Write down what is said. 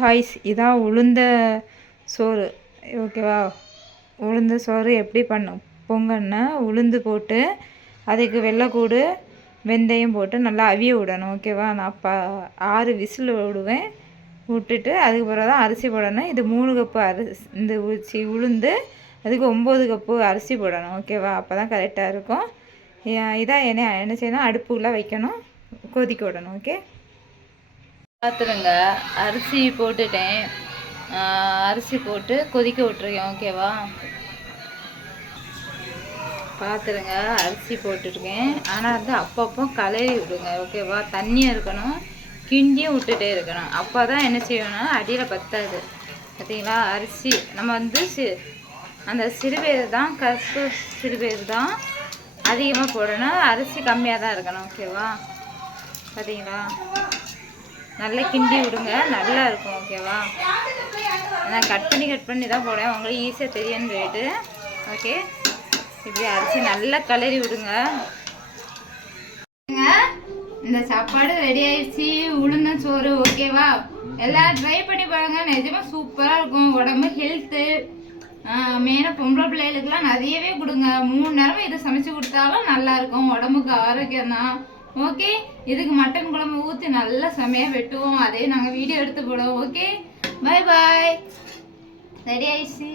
ஹாய்ஸ், இதான் உளுந்த சோறு. ஓகேவா? உளுந்த சோறு எப்படி பண்ணும் பொங்கன்னா, உளுந்து போட்டு அதுக்கு வெள்ளைக்கூடு வெந்தயம் போட்டு நல்லா அவிய விடணும். ஓகேவா? நான் 6 விசில் விடுவேன். விட்டுட்டு அதுக்கு பிறகு தான் அரிசி போடணும். இது 3 கப்பு இந்த உளுந்து அதுக்கு 9 கப்பு அரிசி போடணும். ஓகேவா? அப்போ தான் கரெக்டாக இருக்கும். இதான் என்ன செய்யணும், அடுப்புக்குள்ளே வைக்கணும், கொதிக்க விடணும். ஓகே, பார்த்துருங்க. அரிசி போட்டுட்டேன். அரிசி போட்டு கொதிக்க விட்டுருக்கேன். ஓகேவா? பார்த்துருங்க, அரிசி போட்டுருக்கேன். ஆனால் அப்பப்போ கலரி விடுங்க. ஓகேவா? தண்ணியாக இருக்கணும், கிண்டியும் விட்டுட்டே இருக்கணும். அப்போ தான் என்ன செய்யணும்னா அடியில் பத்தாது. பார்த்தீங்களா? அரிசி நம்ம அந்த சிறுபேர் தான், கருப்பு சிறுபேர் தான் அதிகமாக போடணும். அரிசி கம்மியாக தான் இருக்கணும். ஓகேவா? பார்த்தீங்களா? நல்லா கிண்டி விடுங்க, நல்லா இருக்கும். ஓகேவா? நான் கட் பண்ணி தான் போடுவேன், உங்களுக்கு ஈஸியாக தெரியும்னு சொல்லிட்டு. ஓகே, இப்படி அரிசி நல்லா கிளறி விடுங்க. இந்த சாப்பாடு ரெடி ஆயிடுச்சு, உளுந்த சோறு. ஓகேவா? எல்லாம் ட்ரை பண்ணி பாருங்க, நிஜமாக சூப்பராக இருக்கும். உடம்பு ஹெல்த்து, மெயினாக பொம்பளை பிள்ளைகளுக்குலாம் நிறையவே கொடுங்க. 3 நேரம் இதை சமைச்சு கொடுத்தாலும் நல்லா இருக்கும், உடம்புக்கு ஆரோக்கியம் தான். ஓகே, இதுக்கு மட்டன் குழம்பு ஊற்றி நல்லா செமையாக வெட்டுவோம், அதே நாங்கள் வீடியோ எடுத்து போடுவோம். ஓகே, பாய் பாய். ரெடி ஆயிடுச்சு.